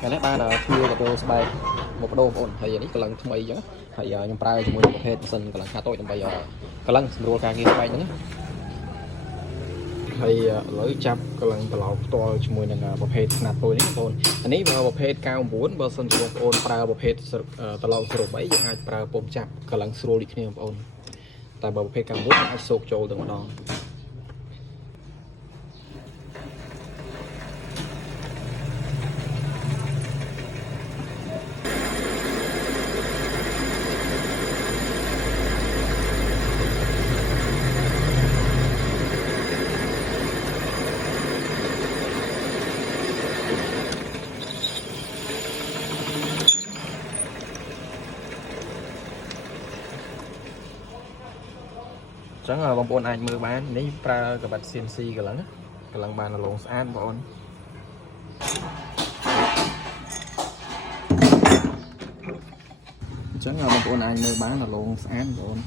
cái này ba là thưaกับโดสบายmột đô ổn hay là cái lần thay chứ hay nhung prai cho một hết sân cái lần khá tội trong bây giờ cái lần rồi càng nghe bay nữa hay lấy chắp cái lần tàu to cho một lần một hết nạt tôi đấy ổn anh ấy vào một hết cao 4 bao sân cho một ổn prai một hết tàu sờ bảy hai prai bom chắp cái lần rồi đi kia một ổn tại một hết cao 4 ai sốc cho từng đó chẳng là bông bồn anh mưa bán nếu pra các bạn CNC cái lần bàn là lồng an bọn chẳng là bông bồn anh mưa bán là lồng an bọn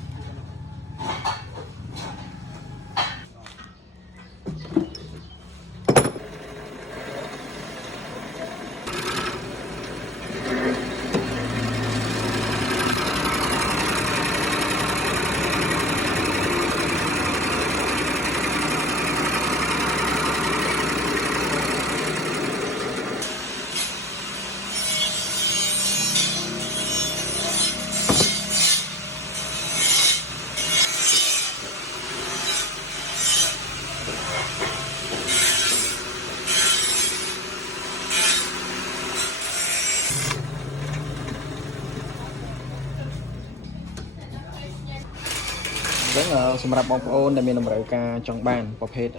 rấtสำหรับบางคนដែលមានតម្រូវការចង់បានប្រភេទ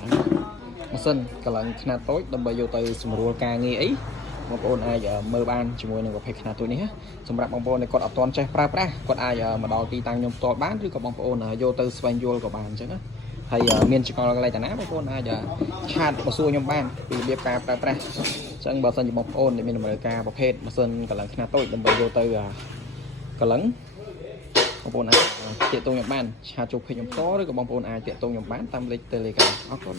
ម៉ាស៊ីនកន្លងខ្នាតតូចដើម្បីយកទៅសម្រួលការងារអីបងប្អូនអាចមើលបានជាមួយនឹងប្រភេទខ្នាតតូចនេះសម្រាប់បងប្អូនដែលគាត់អត់ទាន់ចេះប្រើប្រាស់គាត់អាចមកដល់ទីតាំងខ្ញុំផ្ទាល់បានឬក៏បងប្អូនយកទៅស្វែងយល់ក៏បានអញ្ចឹងណាហើយមានចង្អុលកន្លែងតាណាបងប្អូនអាចឆាតបសួរខ្ញុំបានពីរបៀបការប្រើប្រាស់អញ្ចឹងបើសិនជាបងប្អូនដែលមានតម្រូវការប្រភេទម៉ាស៊ីនកន្លងខ្នាតតូចដើម្បីយកទៅកន្លងបងប្អូនអាចតាក់ទងខ្ញុំបានឆាតចូលពេកខ្ញុំផ្ទាល់ឬក៏បងប្អូនអាចតាក់ទងខ្ញុំបានតាមលេខ Telegram អរគុណ